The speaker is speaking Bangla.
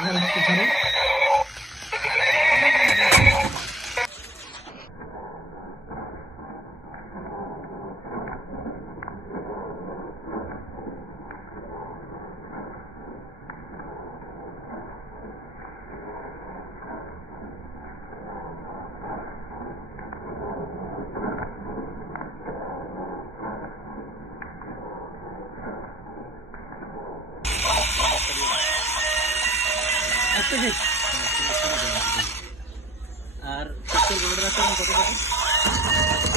আবার আসতে প্যাকেট আর পেট্রোল রোড কত টাকা